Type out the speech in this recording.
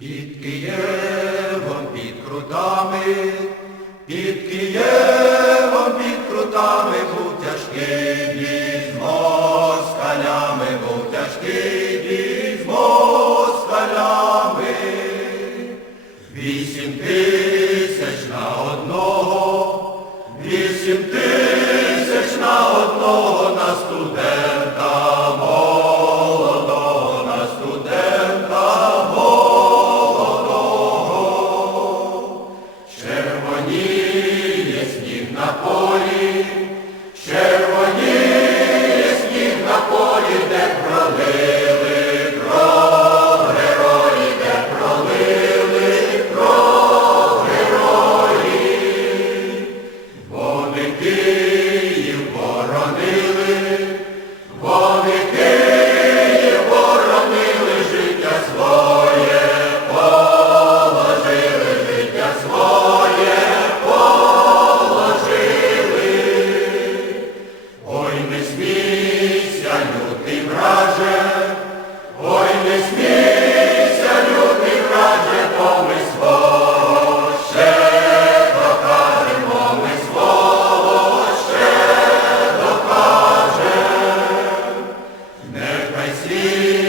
Під Києвом, під крутами, під Києвом, під крутами був тяжкий бій з москалями, був тяжкий бій з москалями. Вісім тисяч на одного, вісім тисяч на одного на студента. na Christ is.